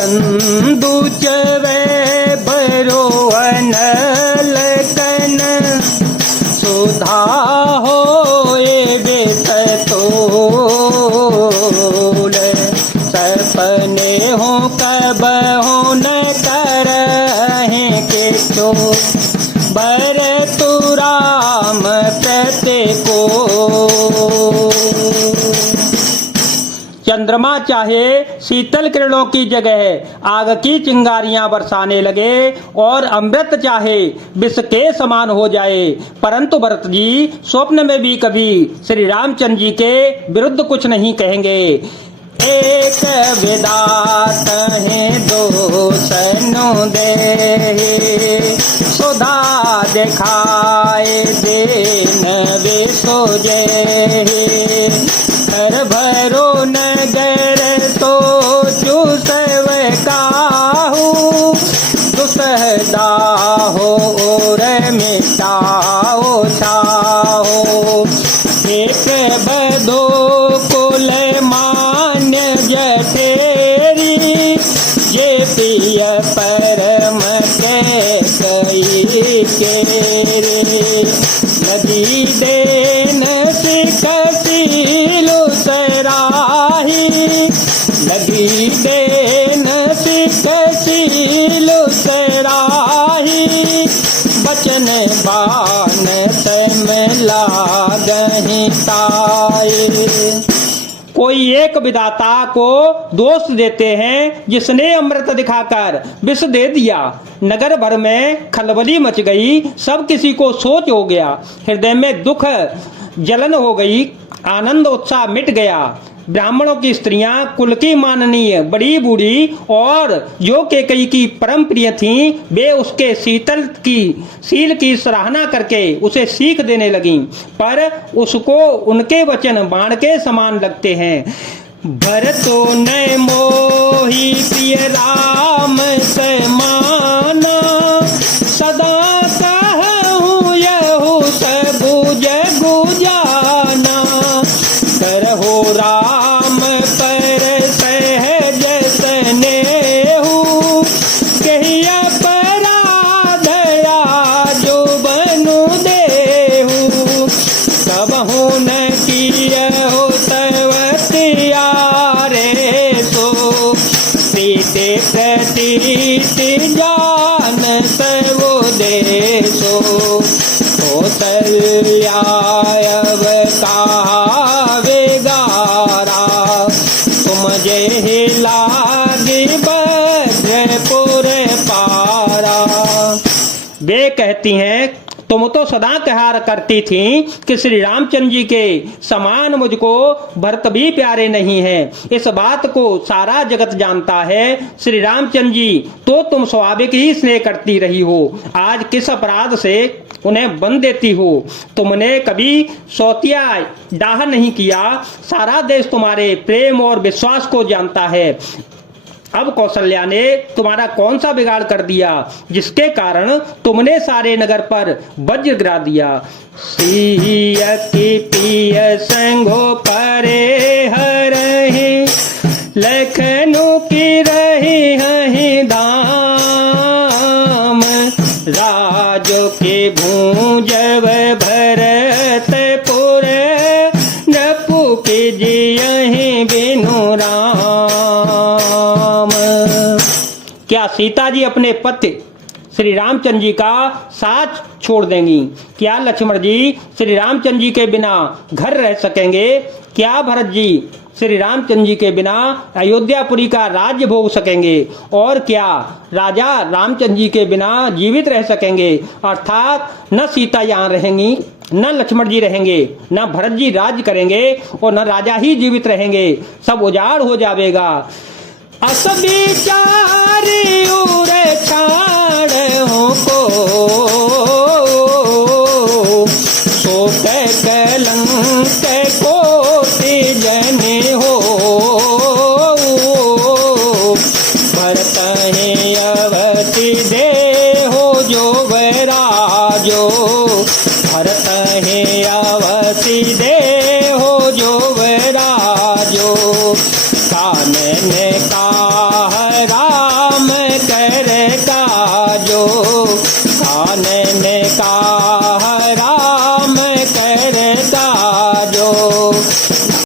चंदू चवे भरो अनल कन सुधा होए बेतोल सपने हो कब हो न करहे के चो बर तू राम प्रत्येको। चंद्रमा चाहे शीतल किरणों की जगह आग की चिंगारियां बरसाने लगे और अमृत चाहे विष के समान हो जाए, परंतु भरत जी स्वप्न में भी कभी श्री रामचंद्र जी के विरुद्ध कुछ नहीं कहेंगे। एक विदात है दो सनु दे सुधा दिखाए देन वे सोजे हर भरो नगर तो चूसव काहू दुसहदा हो और मिटाओ छाओ एक बदो कुल मान्य जठेरी ये प्रिय परम के कई के नदी देन सिकसीलु सराही नदी देन सिकसीलु सराही बचन बान तम लागहि ताए। कोई एक विधाता को दोष देते हैं जिसने अमृत दिखाकर विष दे दिया। नगर भर में खलबली मच गई, सब किसी को सोच हो गया, हृदय में दुख जलन हो गई, आनंद उत्साह मिट गया। ब्राह्मणों की स्त्रियां कुल की माननीय बड़ी बूढ़ी और जो कैकेयी की परम प्रिय थीं, वे उसके शील की सराहना करके उसे सीख देने लगीं, पर उसको उनके वचन बाण के समान लगते हैं। भरतो न मोहि प्रिय राम समाना सदा कहूँ यहु सबु जगु जाना करहो राम पर सहज स्नेहु कही अपराध जो बनु देहु कबहु न कियहु तवतियारे सो सीते प्रतीत जान सबो देशो कौशल्यायव कहावे गारा तुम जे लागे बज्रपुर पारा। वे कहती हैं तुम तो सदा कहा करती थी कि श्री रामचंद्र जी के समान मुझको भरत भी प्यारे नहीं हैं। इस बात को सारा जगत जानता है। श्री रामचंद्र जी तो तुम स्वाभाविक ही स्नेह करती रही हो, आज किस अपराध से उन्हें बंद देती हो। तुमने कभी सौतिया डाह नहीं किया, सारा देश तुम्हारे प्रेम और विश्वास को जानता है। अब कौशल्या ने तुम्हारा कौन सा बिगाड़ कर दिया जिसके कारण तुमने सारे नगर पर वज्र गिरा दिया। सिय की पिय संगो परे हरहि लखनु की रही हहि धाम राजो के भूजव भरतपुर नपु के जियहि बिनु राम। क्या सीता जी अपने पति श्री रामचंद्र जी का साथ छोड़ देंगी? क्या लक्ष्मण जी श्री रामचंद्र जी के बिना घर रह सकेंगे? क्या भरत जी श्री रामचंद्र जी के बिना अयोध्यापुरी का राज्य भोग सकेंगे? और क्या राजा रामचंद्र जी के बिना जीवित रह सकेंगे? अर्थात न सीता यहाँ रहेंगी, न लक्ष्मण जी रहेंगे, न भरत जी राज्य करेंगे और न राजा ही जीवित रहेंगे, सब उजाड़ हो जाएगा। अस विचारी उर छाड़ को शोक कलंक कोटि जने हो भरत अवति दे हो जो वराजो भरत अवति दे हो जो वराजो कानन का कर का